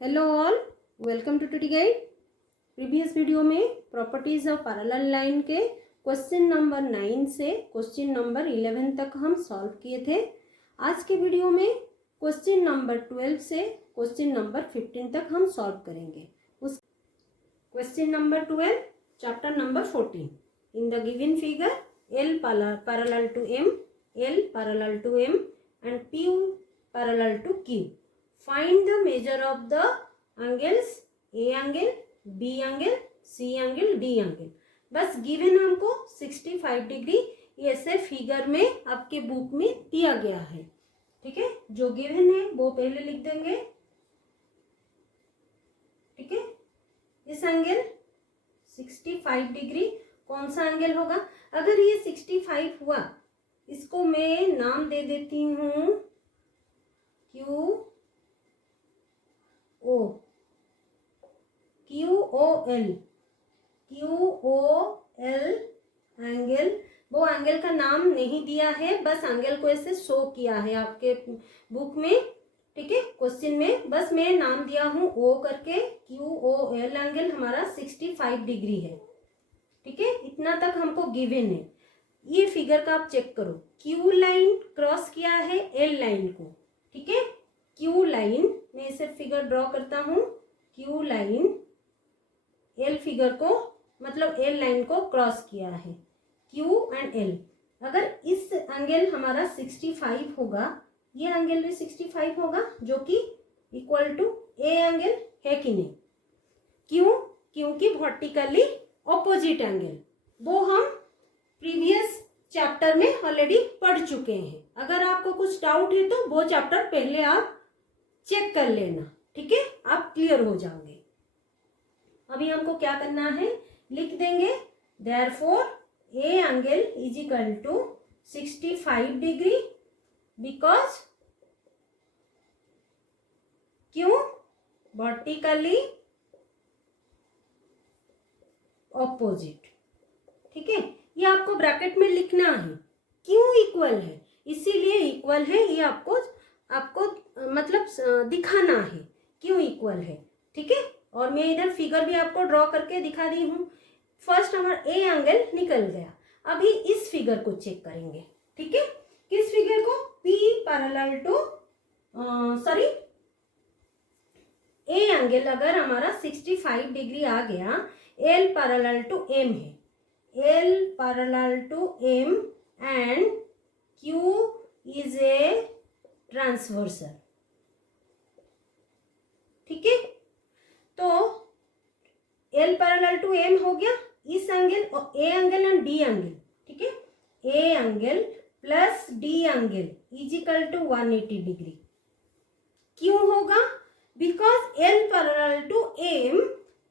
Hello all, welcome to today guide. Previous video में properties of parallel line के question number 9 से question number 11 तक हम solve किए थे। आज के वीडियो में क्वेश्चन नंबर 12 से क्वेश्चन नंबर 15 तक हम सॉल्व करेंगे। उस question number 12 chapter number 14 in the given figure L parallel to M, L parallel to M and P parallel to Q. Find the measure of the angles A angle, B angle, C angle, D angle. बस given हमको 65 degree ऐसे figure में आपके book में दिया गया है। ठीक है, जो गिवन है वो पहले लिख देंगे। ठीक है, इस एंगल 65 डिग्री कौन सा एंगल होगा? अगर ये 65 हुआ, इसको मैं नाम दे देती हूँ QOL एंगल। वो एंगल का नाम नहीं दिया है, बस एंगल को ऐसे शो किया है आपके बुक में। ठीक है, क्वेश्चन में बस मैं नाम दिया हूँ O करके। QOL एंगल हमारा 65 डिग्री है। ठीक है, इतना तक हमको गिवन है। ये फिगर का आप चेक करो, Q लाइन क्रॉस किया है L लाइन को। ठीक है, Q लाइन, मैं इसे फिगर ड्रॉ करता हूँ। Q लाइन L फिगर को मतलब L लाइन को क्रॉस किया है, Q एंड L। अगर इस एंगल हमारा 65 होगा, ये एंगल भी 65 होगा, जो कि इक्वल टू A एंगल है कि नहीं? क्यों? क्योंकि वर्टिकली ऑपोजिट एंगल, वो हम प्रीवियस चैप्टर में ऑलरेडी पढ़ चुके हैं। अगर आपको कुछ डाउट है तो वो चैप्टर पहले आप चेक कर लेना। ठीक है, आप क्लियर हो जाओगे। अभी हमको क्या करना है, लिख देंगे therefore A angle is equal to 65 degree because क्यों? Vertically opposite. ठीक है, ये आपको ब्रैकेट में लिखना है। क्यों इक्वल है? इसीलिए इक्वल है, ये आपको मतलब दिखाना है क्यों इक्वल है। ठीक है, और मैं इधर फिगर भी आपको ड्रॉ करके दिखा दी हूँ। फर्स्ट हमारा A एंगल निकल गया। अभी इस फिगर को चेक करेंगे। ठीक है, किस फिगर को? P parallel to A angle अगर हमारा 65 डिग्री आ गया, L पैरेलल टू M है, L parallel to M and Q is a transversal. ठीक है, तो L पैरेलल टू M हो गया, इस एंगल और A angle and D angle. ठीक है, A angle plus D angle is equal to 180 degree. क्यों होगा? Because L parallel to M,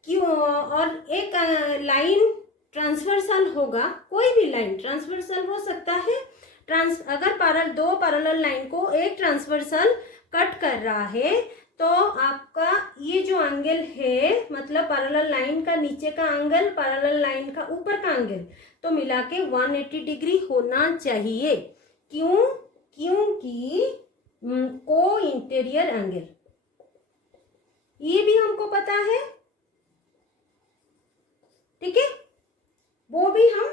क्यों? और एक लाइन ट्रांसवर्सल होगा, कोई भी लाइन ट्रांसवर्सल हो सकता है। अगर दो पैरेलल लाइन को एक ट्रांसवर्सल कट कर रहा है, तो आपका ये जो एंगल है, मतलब पैरेलल लाइन का नीचे का एंगल, पैरेलल लाइन का ऊपर का एंगल, तो मिला के 180 डिग्री होना चाहिए। क्यों? क्योंकि को इंटीरियर एंगल, ये भी हमको पता है। ठीक है, वो भी हम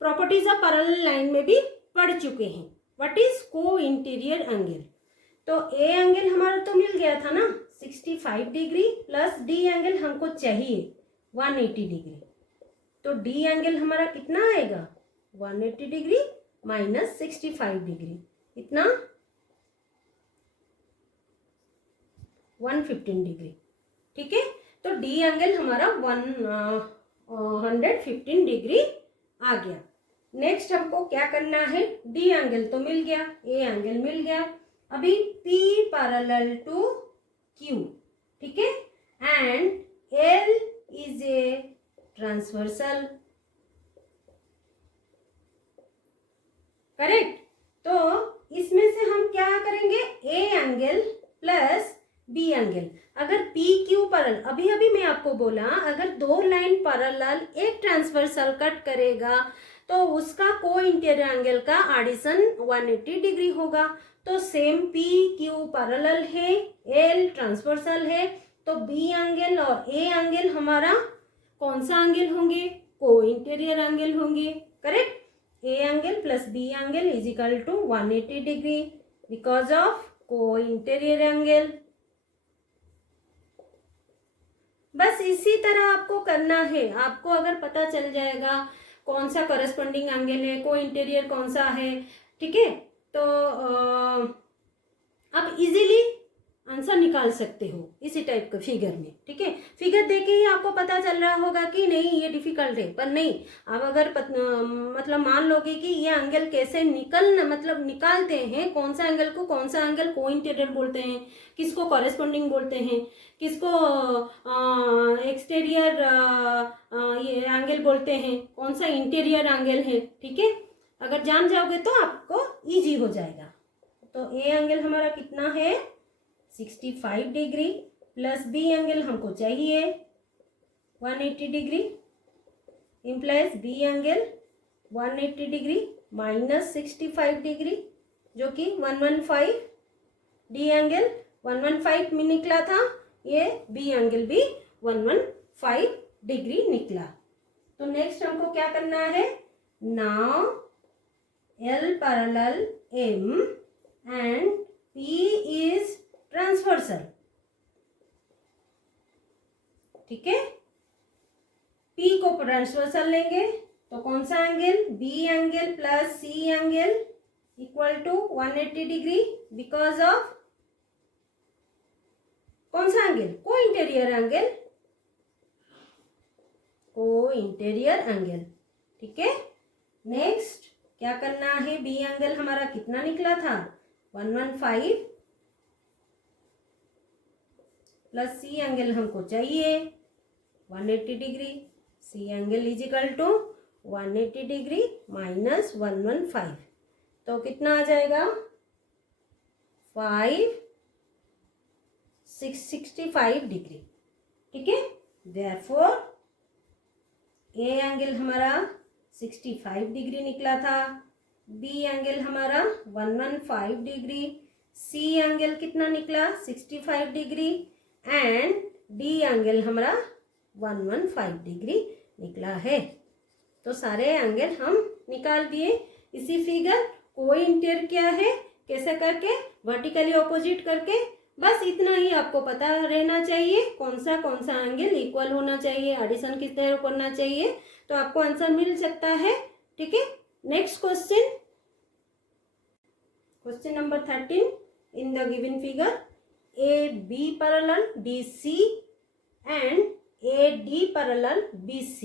प्रॉपर्टीज ऑफ पैरेलल लाइन में भी पढ़ चुके हैं। व्हाट इज को इंटीरियर एंगल? तो A एंगल हमारा तो मिल गया था ना 65 डिग्री, प्लस D एंगल हमको चाहिए 180 डिग्री। तो D एंगल हमारा कितना आएगा? 180 डिग्री माइनस 65 डिग्री, इतना 115 डिग्री। ठीक है, तो D एंगल हमारा 115 डिग्री आ गया। नेक्स्ट हमको क्या करना है? D एंगल तो मिल गया, A एंगल मिल गया। अभी P पैरेलल टू Q। ठीक है, and L is a transversal. Correct. तो इसमें से हम क्या करेंगे? A angle plus B angle. अगर PQ पैरेलल, अभी मैं आपको बोला, अगर दो लाइन पैरेलल एक ट्रांसवर्सल कट करेगा तो उसका को इंटीरियर एंगल का एडिशन 180 डिग्री होगा। तो सेम पी क्यू पैरेलल है, एल ट्रांसवर्सल है, तो बी एंगल और ए एंगल हमारा कौन सा एंगल होंगे, को इंटीरियर एंगल होंगे। Correct, A angle plus B angle is equal to 180 degree because of co-interior angle. बस इसी तरह आपको करना है। आपको अगर पता चल जाएगा कौन सा करस्पॉन्डिंग एंगल है, को इंटीरियर कौन सा है, ठीक है, तो आप इजीली आंसर निकाल सकते हो इसी टाइप का फिगर में। ठीक है, फिगर देख के ही आपको पता चल रहा होगा कि नहीं ये डिफिकल्ट है, पर नहीं, आप अगर मतलब मान लोगे कि ये एंगल कैसे निकालते हैं, कौन सा एंगल को कौन सा एंगल को इंटीरियर बोलते हैं, किसको कॉरेस्पॉन्डिंग बोलते हैं, किसको एक्सटीरियर ये एंगल बोलते हैं, कौन सा इंटीरियर एंगल है। ठीक है, अगर जान जाओगे तो आपको इजी हो जाएगा। तो ए एंगल हमारा कितना है 65 डिग्री प्लस बी एंगल हमको चाहिए 180 degree implies B angle 180 degree minus 65 degree जो कि 115, डी एंगल 115 में निकला था, ये बी एंगल भी 115 डिग्री निकला। तो नेक्स्ट हमको क्या करना है, now L parallel M and P is transversal. ठीक है, P को ट्रांसवर्सल लेंगे तो कौन सा angle, B angle plus C angle equal to 180 degree because of कौन सा angle, co-interior angle, co-interior angle. ठीक है, नेक्स्ट क्या करना है, B एंगल हमारा कितना निकला था 115 प्लस सी एंगल हमको चाहिए 180 degree, C angle is equal to 180 degree minus 115, तो कितना आ जाएगा 665 डिग्री। ठीक है, देयरफॉर ए एंगल हमारा 65 डिग्री निकला था, बी एंगल हमारा 115 डिग्री, सी एंगल कितना निकला 65 डिग्री एंड डी एंगल हमारा 115 डिग्री निकला है। तो सारे एंगल हम निकाल दिए। इसी फिगर को इंटीरियर क्या है कैसे करके, वर्टिकली ऑपोजिट करके, बस इतना ही आपको पता रहना चाहिए कौन सा एंगल इक्वल होना चाहिए, एडिशन किस तरह करना चाहिए, तो आपको आंसर मिल सकता है। ठीक है, next question, question number 13 in the given figure AB parallel DC and AD parallel BC।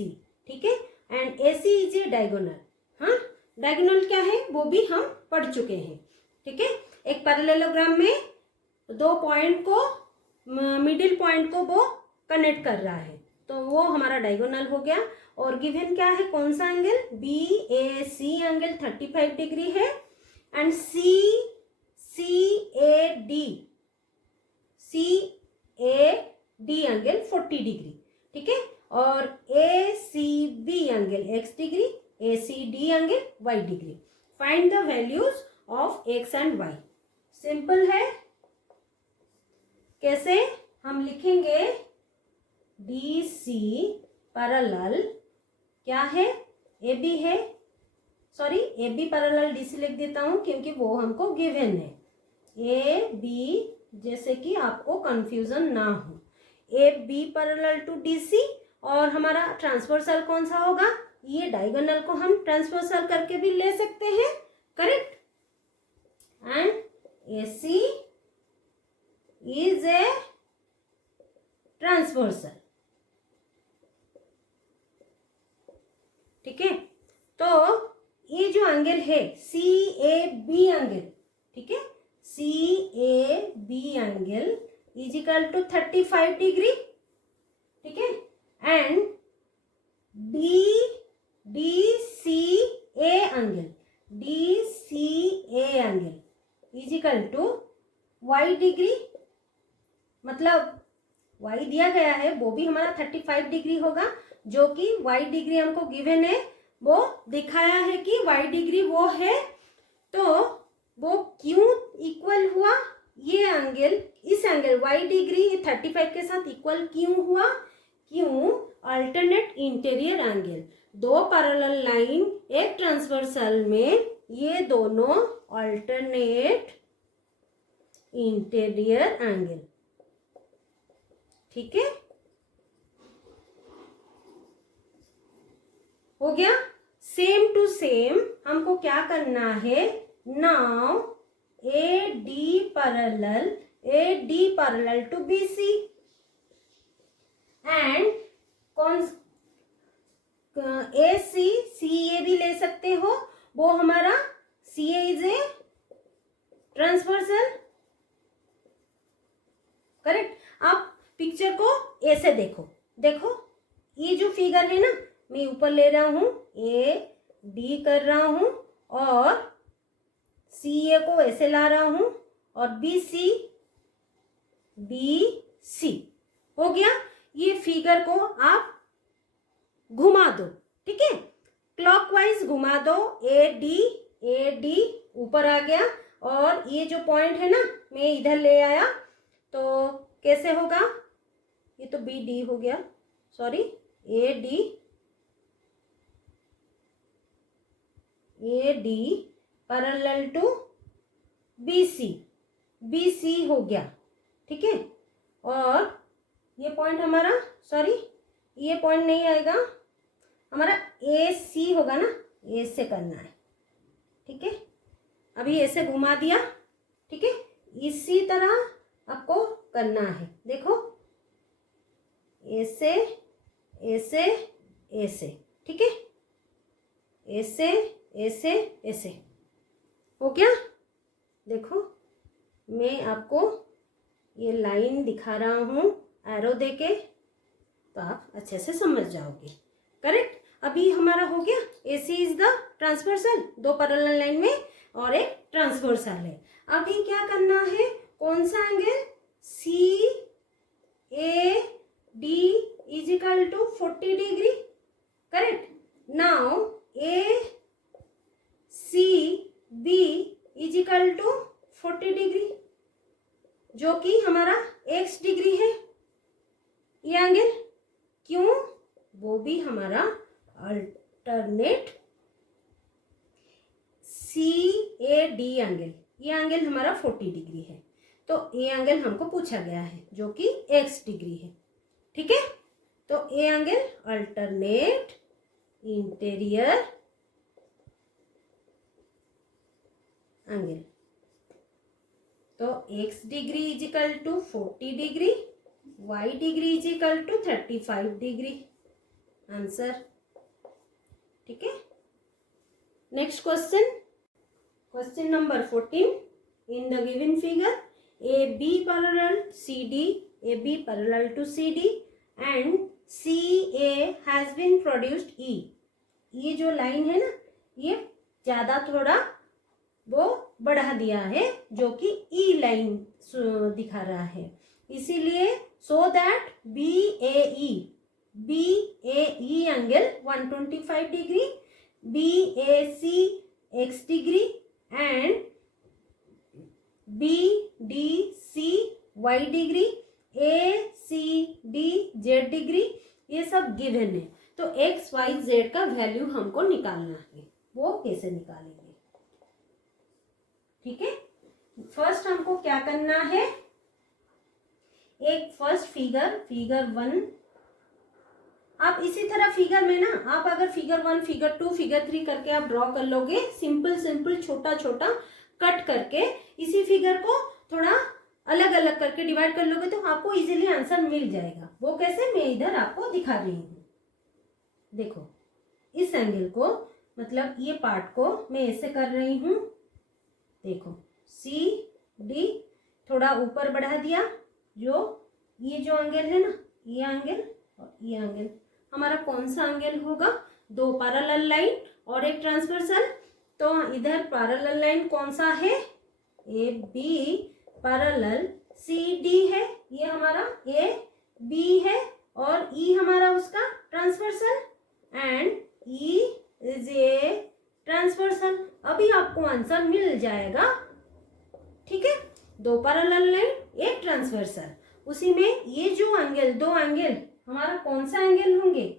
ठीक है, and AC is a diagonal. हाँ, डायगोनल क्या है वो भी हम पढ़ चुके हैं। ठीक है, एक पैरेललोग्राम में दो पॉइंट को, मिडिल पॉइंट को वो कनेक्ट कर रहा है, तो वो हमारा डायगोनल हो गया। और गिवन क्या है, कौन सा एंगल, BAC एंगल 35 डिग्री है एंड CAD एंगल 40 डिग्री। ठीक है, और ACB angle x degree, ACD angle y degree. Find the values of x and y। Simple है, कैसे हम लिखेंगे, DC पैरेलल क्या है, AB है, सॉरी AB पैरेलल DC लिख देता हूं क्योंकि वो हमको गिवन है। AB जैसे कि आपको कंफ्यूजन ना हो, AB पैरेलल टू DC और हमारा ट्रांसवर्सल कौन सा होगा, ये डायगोनल को हम ट्रांसवर्सल करके भी ले सकते हैं। Correct, and AC is a transversal. ठीक है, तो ये जो एंगल है CAB एंगल, ठीक है, CAB angle is equal to 35 degree. ठीक है, and DCA angle is equal to y degree, मतलब y दिया गया है वो भी हमारा 35 डिग्री होगा, जो कि y डिग्री हमको गिवन है वो दिखाया है कि y डिग्री वो है, तो वो क्यों इक्वल हुआ, ये एंगल, इस एंगल y डिग्री 35 के साथ इक्वल क्यों हुआ, क्यों, अल्टरनेट इंटीरियर एंगल, दो पैरेलल लाइन एक ट्रांसवर्सल में, ये दोनों अल्टरनेट इंटीरियर एंगल, ठीक है, हो गया। सेम टू सेम हमको क्या करना है, now A D parallel to B C, and कौन ए सी ए भी ले सकते हो, वो हमारा सी ए इज ए ट्रांसवर्सल, करेक्ट। आप पिक्चर को ऐसे देखो, देखो ये जो फिगर है ना, मैं ऊपर ले रहा हूं, ए डी कर रहा हूं और सी ए को ऐसे ला रहा हूं और बी सी हो गया। ये फिगर को आप घुमा दो, ठीक है, क्लॉकवाइज घुमा दो, ए डी ऊपर आ गया और ये जो पॉइंट है ना मैं इधर ले आया, तो कैसे होगा, ये तो बी डी हो गया, sorry, A D parallel to B C हो गया, ठीक है। और ये पॉइंट हमारा, सॉरी ये पॉइंट नहीं आएगा, हमारा ए सी होगा ना, ए से करना है, ठीक है। अभी ऐसे घुमा दिया, ठीक है, इसी तरह आपको करना है, देखो ऐसे ऐसे ऐसे, ठीक है, ऐसे ऐसे ऐसे, हो गया। देखो मैं आपको ये लाइन दिखा रहा हूँ एरो देके, तो आप अच्छे से समझ जाओगे, करेक्ट। अभी हमारा हो गया, AC इज द ट्रांसवर्सल, दो पैरेलल लाइन में और एक ट्रांसवर्सल है। अभी क्या करना है, कौन सा angle, CAD is equal to 40 degree, correct. Now ACB is equal to 40 degree, जो कि हमारा x डिग्री है ये एंगल, क्यों, वो भी हमारा अल्टरनेट CAD एंगल, ये एंगल हमारा 40 डिग्री है, तो ये एंगल हमको पूछा गया है जो कि x डिग्री है, ठीक है। तो ये एंगल अल्टरनेट इंटीरियर एंगल, तो x degree is equal to 40 degree, y degree is equal to 35 degree, answer, ठीक है। Next question, question number 14, in the given figure AB parallel CD, AB parallel to CD and CA has been produced E, ये जो line है ना, ये ज्यादा थोड़ा वो बढ़ा दिया है, जो कि E लाइन दिखा रहा है, इसीलिए so that BAE angle 125 degree, BAC x degree and BDC y degree, ACD z degree, ये सब गिवन है। तो x y z का वैल्यू हमको निकालना है, वो कैसे निकालेंगे, ठीक है। फर्स्ट हमको क्या करना है, एक फर्स्ट फिगर 1, आप इसी तरह फिगर में ना, आप अगर फिगर 1 फिगर 2 फिगर 3 करके आप ड्रॉ कर लोगे, सिंपल छोटा छोटा कट करके इसी फिगर को थोड़ा अलग अलग करके डिवाइड कर लोगे, तो आपको इजीली आंसर मिल जाएगा। वो कैसे, मैं इधर आपको दिखा रही हूँ, देखो इस एंगल को, मतलब ये पार्ट को मैं ऐसे कर रही हूँ, देखो CD थोड़ा ऊपर बढ़ा दिया, जो ये जो एंगल है ना, ये एंगल और ये एंगल हमारा कौन सा एंगल होगा, दो पैरेलल लाइन और एक ट्रांसवर्सल, तो इधर पैरेलल लाइन कौन सा है, AB पैरेलल CD है, ये हमारा AB है और E हमारा उसका transversal, and E is a transversal. अभी आपको आंसर मिल जाएगा, ठीक है। दो पैरेलल लाइन, एक ट्रांसवर्सल, उसी में ये जो एंगल, दो एंगल हमारा कौन सा एंगल होंगे,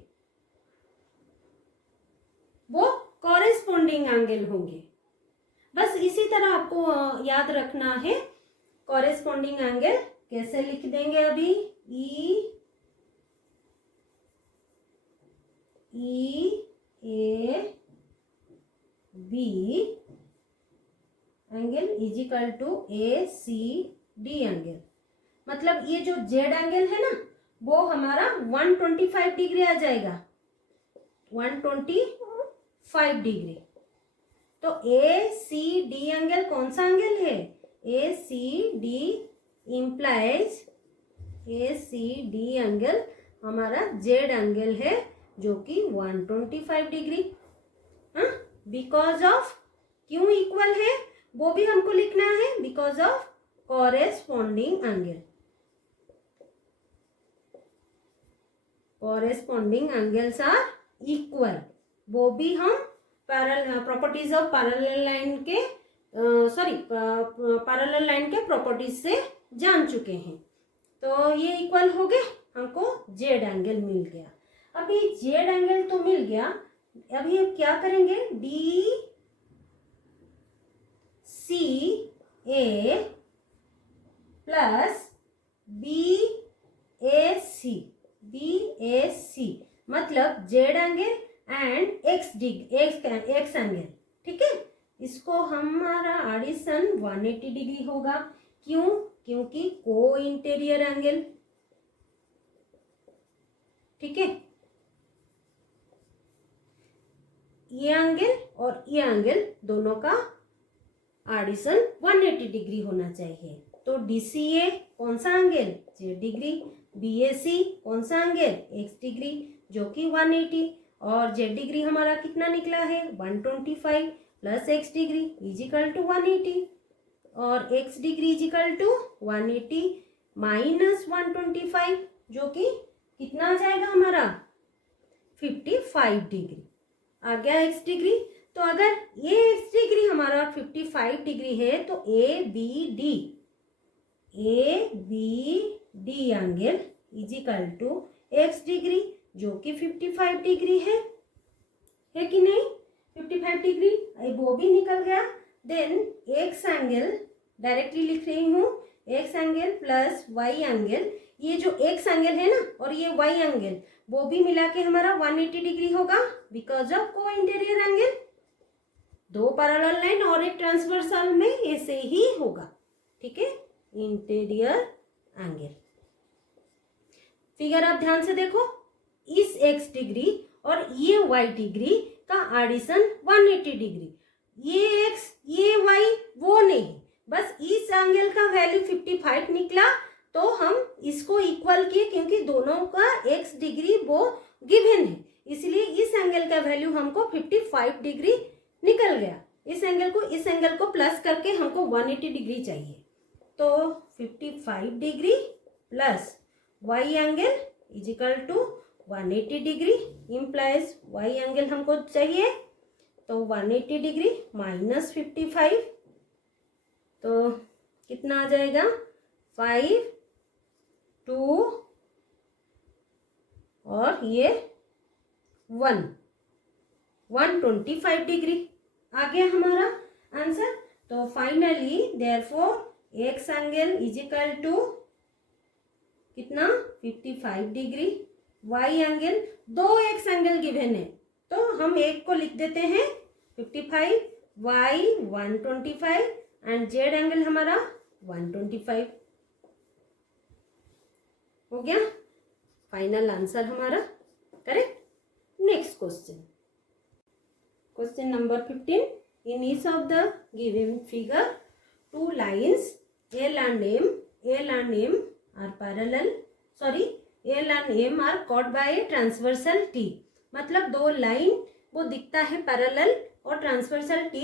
वो कॉरेस्पॉन्डिंग एंगल होंगे। बस इसी तरह आपको याद रखना है। कॉरेस्पॉन्डिंग एंगल कैसे लिख देंगे अभी, A B angle is equal to A C D angle. मतलब ये जो जेड एंगल है ना, वो हमारा 125 डिग्री आ जाएगा, 125 डिग्री। तो ए सी डी एंगल कौन सा एंगल है, ए सी डी इम्प्लाइज, ए सी डी एंगल हमारा जेड एंगल है जो कि 125 डिग्री। हाँ, बिकॉज ऑफ, क्यों इक्वल है वो भी हमको लिखना है, because of corresponding angle. Corresponding angles are equal, वो भी हम प्रॉपर्टीज ऑफ पैरेलल लाइन के पैरेलल लाइन के प्रॉपर्टीज से जान चुके हैं। तो ये इक्वल हो गए, हमको जेड एंगल मिल गया। अभी जेड एंगल तो मिल गया, अभी हम क्या करेंगे, डी सी ए प्लस बी ए सी, मतलब Z angle and x angle, ठीक है। इसको हमारा एडिशन 180 डिग्री होगा। क्यों, क्योंकि को इंटीरियर एंगल, ठीक है। ये एंगल और ये एंगल दोनों का एडिशन 180 डिग्री होना चाहिए। तो DCA कौन सा एंगल, जेड डिग्री, BAC कौन सा एंगल, एक्स डिग्री जो कि 180, और जेड डिग्री हमारा कितना निकला है 125 plus X degree is equal to 180, और X degree is equal to 180 minus 125 जो कि कितना आ जाएगा हमारा 55 डिग्री आ गया एक्स डिग्री। तो अगर ये एक्स डिग्री हमारा 55 डिग्री है तो A B D angle is equal to X degree जो कि 55 डिग्री है कि नहीं, 55 डिग्री, वो भी निकल गया। देन एक्स एंगल डायरेक्टली लिख रही हूँ, X angle plus Y angle, ये जो एक्स एंगल है ना और ये वाई एंगल वो भी मिला के हमारा 180 डिग्री होगा because of co-interior angle. दो पैरेलल लाइन और एक ट्रांसवर्सल में ऐसे ही होगा, ठीक है, इंटीरियर एंगल। फिगर आप ध्यान से देखो, इस एक्स डिग्री और ये वाई डिग्री का एडिशन 180 डिग्री, ये एक्स ये वाई वो नहीं, बस इस एंगल का वैल्यू 55 निकला तो हम इसको इक्वल किए क्योंकि दोनों का एक्स डिग्री वो गिवन है, इसलिए इस एंगल का वैल्यू हमको 55 डिग्री निकल गया। इस एंगल को प्लस करके हमको 180 डिग्री चाहिए, तो 55 degree plus Y angle is equal to 180 degree implies Y angle हमको चाहिए, तो 180 डिग्री माइनस 55, तो कितना आ जाएगा 5 2 और ये 125 डिग्री आ गया हमारा आंसर। तो finally therefore X angle is equal to कितना 55 डिग्री, वाई एंगल, दो एक्स एंगल गिवन है तो हम एक को लिख देते हैं 55, वाई 125 एंड जेड एंगल हमारा 125 हो गया। फाइनल आंसर हमारा correct. Next question, question number 15, in each of the given figure two lines L and M are parallel, L and M are caught by a transversal T। मतलब दो line वो दिखता है parallel और transversal T,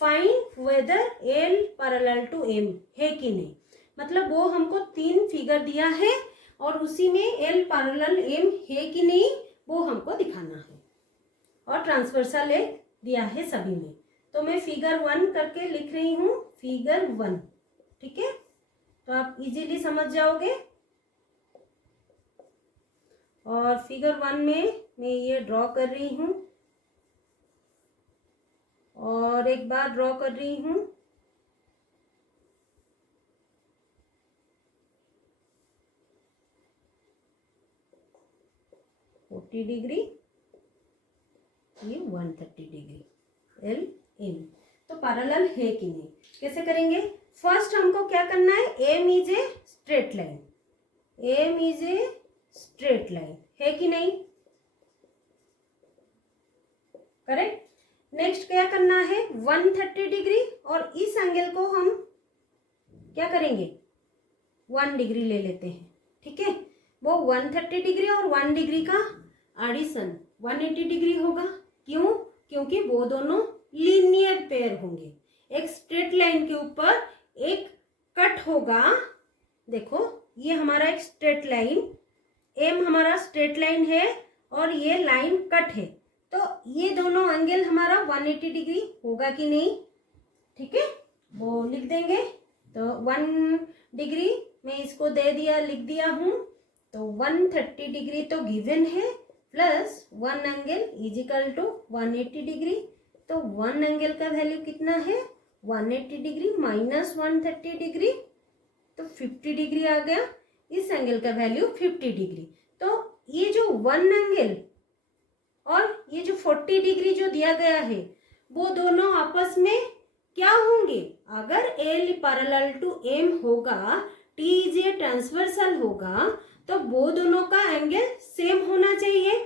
find whether L parallel to M है कि नहीं। मतलब वो हमको 3 फिगर दिया है और उसी में L पैरेलल M है कि नहीं वो हमको दिखाना है। और ट्रांसवर्सल एक दिया है सभी में। तो मैं फिगर 1 करके लिख रही हूँ, फिगर 1, ठीक है। तो आप इजीली समझ जाओगे। और फिगर 1 में मैं ये ड्रॉ कर रही हूँ और एक बार ड्रॉ कर रही हूँ। डिग्री, ये 130 डिग्री, एल इन। तो पैरेलल है कि नहीं, कैसे करेंगे? फर्स्ट हमको क्या करना है, M is a straight line, M is a straight line, है कि नहीं? करेक्ट। नेक्स्ट क्या करना है, 130 डिग्री, और इस एंगल को हम क्या करेंगे, 1 डिग्री ले लेते हैं, ठीक है। वो 130 डिग्री और 1 डिग्री का एडिशन 180 डिग्री होगा। क्यों? क्योंकि वो दोनों लीनियर पेयर होंगे। एक स्ट्रेट लाइन के ऊपर एक कट होगा। देखो ये हमारा एक स्ट्रेट लाइन, एम हमारा स्ट्रेट लाइन है और ये लाइन कट है, तो ये दोनों एंगल हमारा 180 डिग्री होगा कि नहीं, ठीक है। वो लिख देंगे। तो 1 डिग्री मैं इसको दे दिया, लिख दिया हूँ। तो 130 डिग्री तो गिवन है, plus 1 angle is equal to 180 degree. तो 1 एंगल का वैल्यू कितना है, 180 डिग्री माइनस 130 डिग्री, तो 50 डिग्री आ गया। इस एंगल का वैल्यू 50 डिग्री। तो ये जो 1 एंगल और ये जो 40 डिग्री जो दिया गया है, वो दोनों आपस में क्या होंगे, अगर एल पैरेलल टू एम होगा, टी इज ए ट्रांसवर्सल होगा, तो वो दोनों का एंगल सेम होना चाहिए,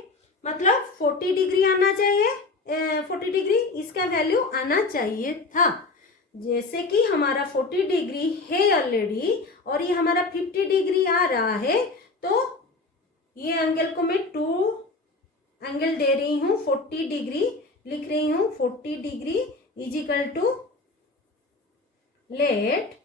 मतलब 40 डिग्री आना चाहिए, 40 डिग्री इसका वैल्यू आना चाहिए था। जैसे कि हमारा 40 डिग्री है ऑलरेडी और ये हमारा 50 डिग्री आ रहा है, तो ये एंगल को मैं 2 एंगल दे रही हूँ, 40 डिग्री लिख रही हूँ। 40 degree is equal to, let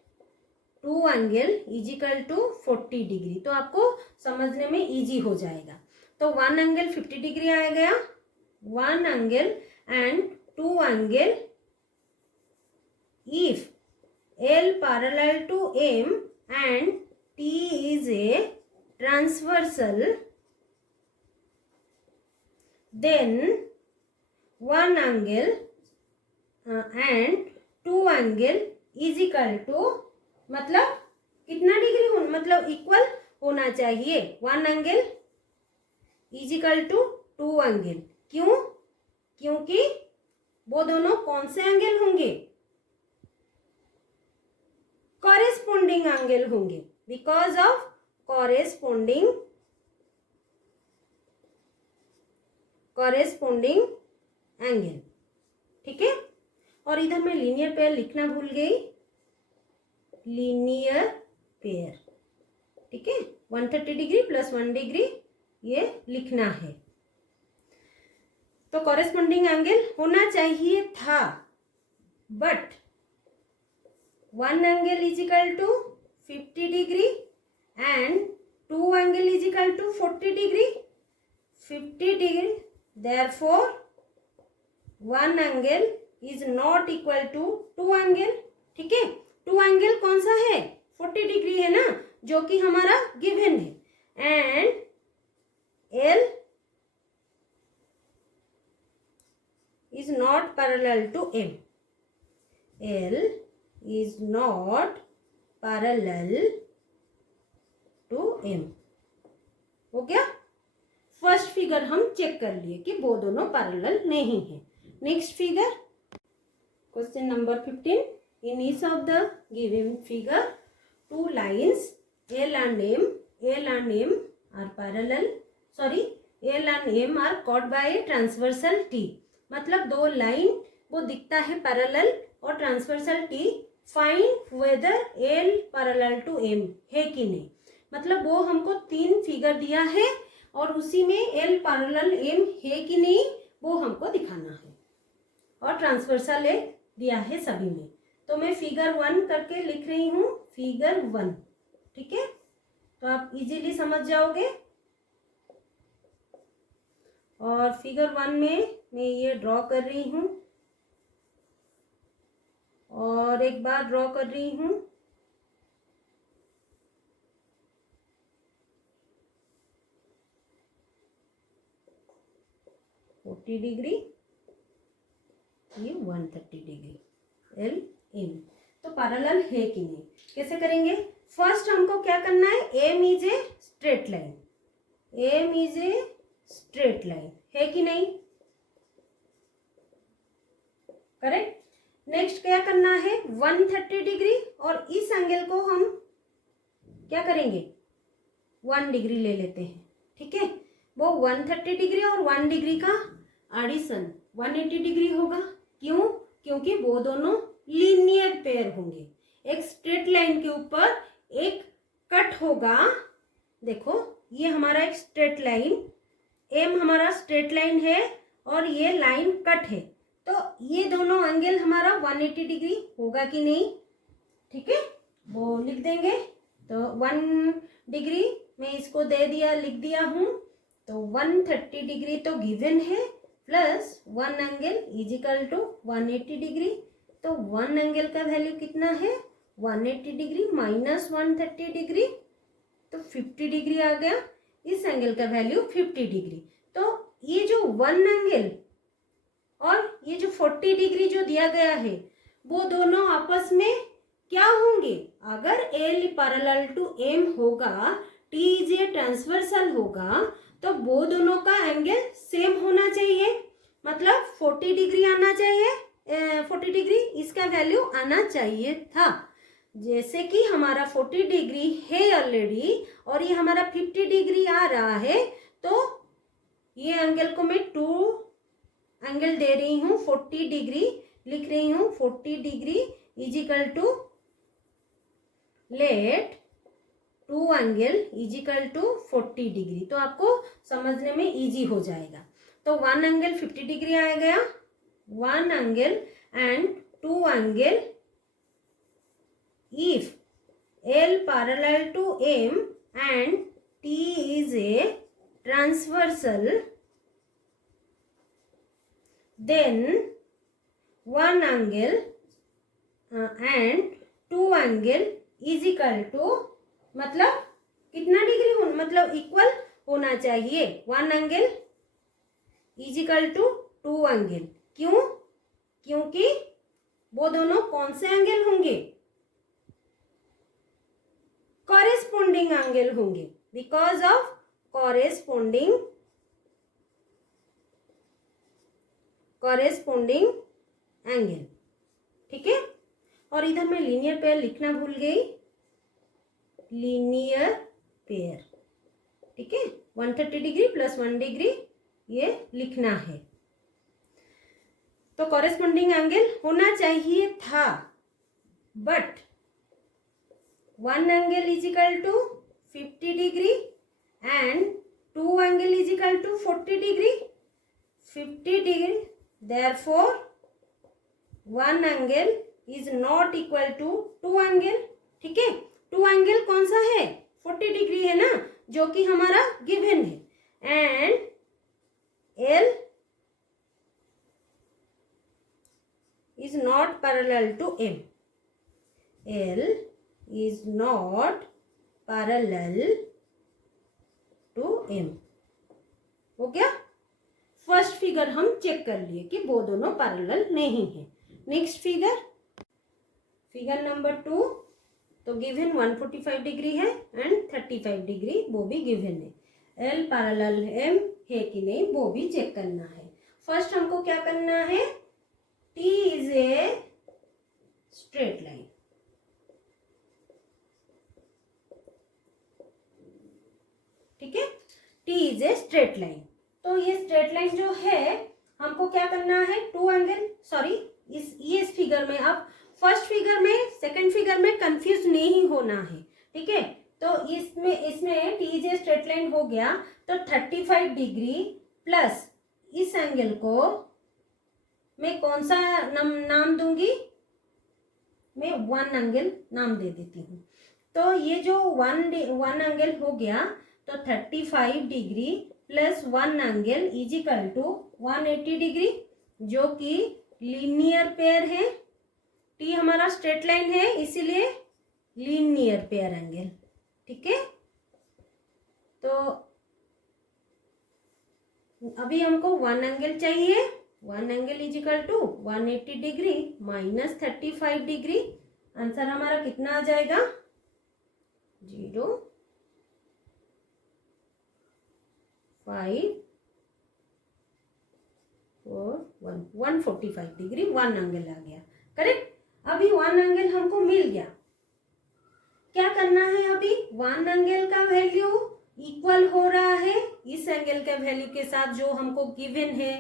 2 angle is equal to 40 degree, तो आपको समझने में इजी हो जाएगा। तो 1 एंगल 50 डिग्री आ गया, 1 angle and 2 angle if L parallel to M and T is a transversal, then 1 angle and 2 angle is equal to, मतलब कितना डिग्री हो, मतलब इक्वल होना चाहिए। 1 angle is equal to 2 angle. क्यों? क्योंकि वो दोनों कौन से एंगल होंगे, कॉरेस्पॉन्डिंग एंगल होंगे, बिकॉज ऑफ कॉरेस्पॉन्डिंग एंगल, ठीक है। और इधर मैं लीनियर पेयर लिखना भूल गई, लीनियर पेयर, ठीक है। 130 डिग्री प्लस 1 डिग्री ये लिखना है। तो कॉरेस्पॉन्डिंग एंगल होना चाहिए था, but 1 angle is equal to 50 degree and 2 angle is equal to 40 degree, 50 degree, therefore 1 angle is not equal to 2 angle, ठीक है। 2 एंगल कौन सा है, 40 डिग्री है ना, जो कि हमारा गिवन है, and L is not parallel to M. L is not parallel to M. हो गया। फर्स्ट फिगर हम चेक कर लिए कि वो दोनों पैरेलल नहीं है। Next figure, question number 15, in each of the given figure 2 lines L and M are parallel, sorry, L and M are caught by a transversal T, मतलब 2 लाइन वो दिखता है पैरेलल और transversal T, find whether L parallel to M है कि नहीं, मतलब वो हमको 3 फिगर दिया है और उसी में L पैरेलल M है कि नहीं वो हमको दिखाना है, और ट्रांसवर्सल एक दिया है सभी में। तो मैं फिगर 1 करके लिख रही हूँ, फिगर 1, ठीक है। तो आप इजीली समझ जाओगे। और फिगर 1 में मैं ये ड्रॉ कर रही हूँ और एक बार ड्रॉ कर रही हूँ। फोर्टी डिग्री, ये 130 डिग्री, एल एम। तो पैरेलल है कि नहीं, कैसे करेंगे? फर्स्ट हमको क्या करना है, M is a straight line, M is a straight line, है कि नहीं? करेक्ट। नेक्स्ट क्या करना है, 130 डिग्री, और इस एंगल को हम क्या करेंगे, 1 डिग्री ले लेते हैं, ठीक है। वो 130 डिग्री और 1 डिग्री का एडिशन 180 डिग्री होगा। क्यों? क्योंकि वो दोनों लीनियर पेयर होंगे। एक स्ट्रेट लाइन के ऊपर एक कट होगा। देखो ये हमारा एक स्ट्रेट लाइन, एम हमारा स्ट्रेट लाइन है और ये लाइन कट है, तो ये दोनों एंगल हमारा 180 डिग्री होगा कि नहीं, ठीक है। वो लिख देंगे। तो 1 डिग्री मैं इसको दे दिया, लिख दिया हूँ। तो 130 डिग्री तो गिवन है, plus 1 angle is equal to 180 degree. तो 1 एंगल का वैल्यू कितना है, 180 डिग्री माइनस 130 डिग्री, तो 50 डिग्री आ गया। इस एंगल का वैल्यू 50 डिग्री। तो ये जो 1 एंगल और ये जो 40 डिग्री जो दिया गया है, वो दोनों आपस में क्या होंगे, अगर एल पैरेलल टू एम होगा, टी इज ए ट्रांसवर्सल होगा, तो वो दोनों का एंगल सेम होना चाहिए, मतलब 40 डिग्री आना चाहिए, 40 डिग्री इसका वैल्यू आना चाहिए था। जैसे कि हमारा 40 डिग्री है ऑलरेडी और ये हमारा 50 डिग्री आ रहा है, तो ये एंगल को मैं 2 एंगल दे रही हूँ, 40 डिग्री लिख रही हूँ। 40 degree is equal to, let 2 angle is equal to 40 degree, तो आपको समझने में इजी हो जाएगा। तो 1 एंगल 50 डिग्री आ गया, 1 angle and 2 angle if L parallel to M and T is a transversal, then 1 angle and 2 angle is equal to, मतलब कितना डिग्री हो, मतलब इक्वल होना चाहिए। 1 angle is equal to 2 angle. क्यों? क्योंकि वो दोनों कौन से एंगल होंगे, कॉरेस्पॉन्डिंग एंगल होंगे, बिकॉज ऑफ कॉरेस्पॉन्डिंग एंगल, ठीक है। और इधर मैं लीनियर पेयर लिखना भूल गई, लीनियर पेयर, ठीक है। 130 डिग्री प्लस 1 डिग्री ये लिखना है। तो कॉरेस्पॉन्डिंग एंगल होना चाहिए था, but 1 angle is equal to 50 degree and 2 angle is equal to 40 degree, 50 degree, therefore 1 angle is not equal to 2 angle, ठीक है। 2 एंगल कौन सा है, 40 डिग्री है ना, जो कि हमारा गिवन है। And L is not parallel to M, L is not parallel to M। हो गया। फर्स्ट फिगर हम चेक कर लिए कि वो दोनों पैरेलल नहीं है। नेक्स्ट फिगर नंबर 2, तो गिवन 145 डिग्री है एंड 35 डिग्री, वो भी गिवन है। एल पैरेलल एम है कि नहीं वो भी चेक करना है। फर्स्ट हमको क्या करना है, T is a straight line, ठीक है। T is a straight line, तो ये स्ट्रेट लाइन जो है हमको क्या करना है, 2 एंगल, सॉरी इस फिगर में, अब फर्स्ट फिगर में सेकंड फिगर में कंफ्यूज नहीं होना है, ठीक है। तो इसमें T is a straight line हो गया, तो 35 डिग्री प्लस इस एंगल को मैं कौन सा नाम दूंगी, मैं 1 एंगल नाम दे देती हूँ। तो ये जो 1 एंगल हो गया, तो 35 degree plus 1 angle is equal to 180 degree, जो कि लीनियर पेयर है। टी हमारा स्ट्रेट लाइन है, इसीलिए लीनियर पेयर एंगल। ठीक है, तो अभी हमको 1 एंगल चाहिए। 1 angle is equal to 180 degree minus 35 degree. Answer हमारा कितना आ जाएगा? 0, 5, 4, 1, 145 डिग्री 1 एंगल आ गया। करेक्ट। अभी 1 एंगल हमको मिल गया। क्या करना है? अभी 1 एंगल का वैल्यू इक्वल हो रहा है इस एंगल के वैल्यू के साथ जो हमको गिवन है।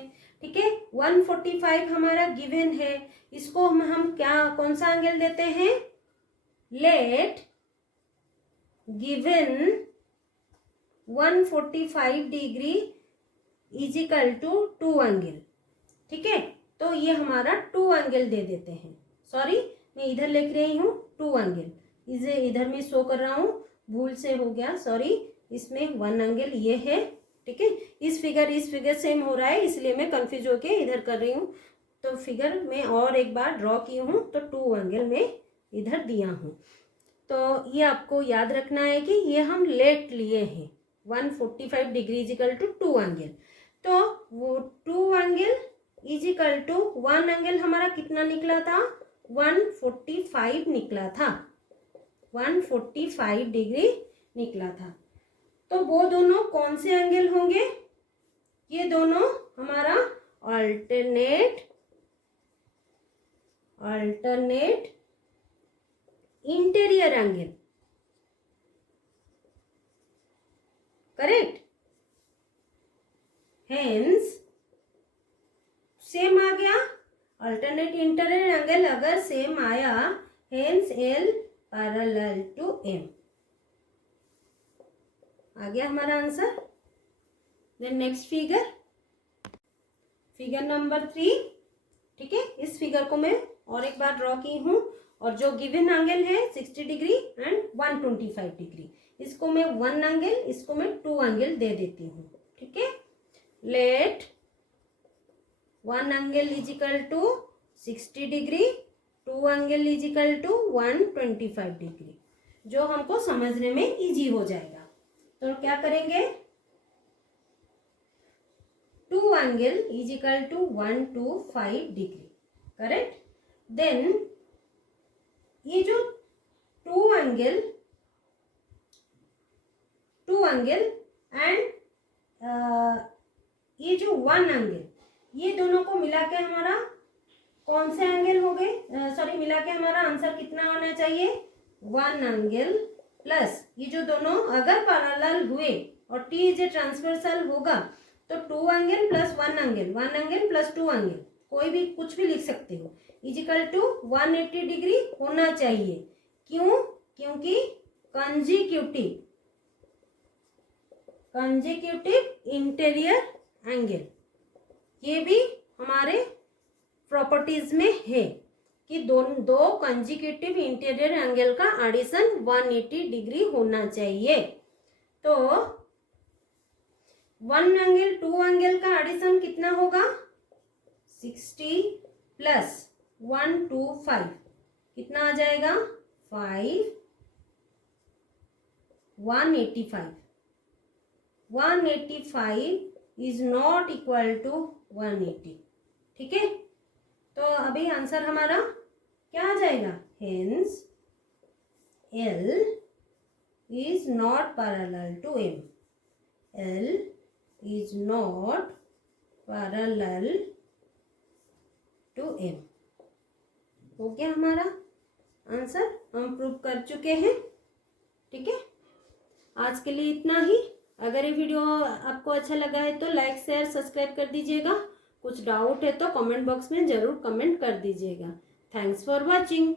ठीक है, 145 हमारा गिवन है। इसको हम क्या कौन सा एंगल देते हैं? Let given 145 degree is equal to 2 angle. ठीक है, तो ये हमारा 2 एंगल दे देते हैं। सॉरी, मैं इधर लिख रही हूँ 2 एंगल, इसे इधर में शो कर रहा हूँ, भूल से हो गया, सॉरी। इसमें 1 एंगल ये है। ठीक है, इस फिगर सेम हो रहा है, इसलिए मैं कंफ्यूज होके इधर कर रही हूँ। तो फिगर में और एक बार ड्रॉ की हूँ, तो 2 एंगल में इधर दिया हूँ। तो ये आपको याद रखना है कि ये हम लेट लिए हैं 145 डिग्री इजिकल टू 2 एंगल। तो वो 2 एंगल इजिकल टू 1 एंगल हमारा कितना निकला था? 145 निकला था, 145 डिग्री निकला था। तो वो दोनों कौन से एंगल होंगे? ये दोनों हमारा alternate interior angle. Correct. Hence same आ गया। अल्टरनेट इंटीरियर एंगल अगर सेम आया, hence L parallel to M आ गया हमारा answer. Then next figure number 3। ठीक है, इस फिगर को मैं और एक बार ड्रॉ की हूँ, और जो गिवन एंगल है 60 डिग्री एंड 125 डिग्री, इसको मैं 1 एंगल, इसको मैं 2 एंगल दे देती हूँ। ठीक है, let 1 angle is equal to 60 degree, 2 angle is equal to 125 degree, जो हमको समझने में इजी हो जाएगा। तो क्या करेंगे? 2 angle is equal to 125 degree. Correct. Then ये जो 2 एंगल एंड ये जो 1 एंगल, ये दोनों को मिला के हमारा कौन से एंगल हो गए? सॉरी, मिला के हमारा आंसर कितना होना चाहिए? 1 एंगल प्लस ये जो दोनों अगर पैरेलल हुए और टी इज ए ट्रांसवर्सल होगा, तो 2 angle plus 1 angle, 1 angle plus 2 angle, कोई भी कुछ भी लिख सकते हो, इजिकल टू 180 डिग्री होना चाहिए। क्यों? क्योंकि कंजिक्यूटिव इंटीरियर एंगल, ये भी हमारे प्रॉपर्टीज में है कि दो कंजिक्यूटिव इंटीरियर एंगल का एडिशन 180 डिग्री होना चाहिए। तो 1 एंगल 2 एंगल का एडिशन कितना होगा? 60 प्लस 125 कितना आ जाएगा? 5, 185। 185 इज नॉट इक्वल टू 180। ठीक है, तो अभी आंसर हमारा क्या आ जाएगा? Hence L is not parallel to M। L is not parallel to M। हो गया हमारा आंसर, हम प्रूव कर चुके हैं। ठीक है, आज के लिए इतना ही। अगर ये वीडियो आपको अच्छा लगा है तो लाइक शेयर सब्सक्राइब कर दीजिएगा। कुछ डाउट है तो कमेंट बॉक्स में ज़रूर कमेंट कर दीजिएगा। Thanks for watching.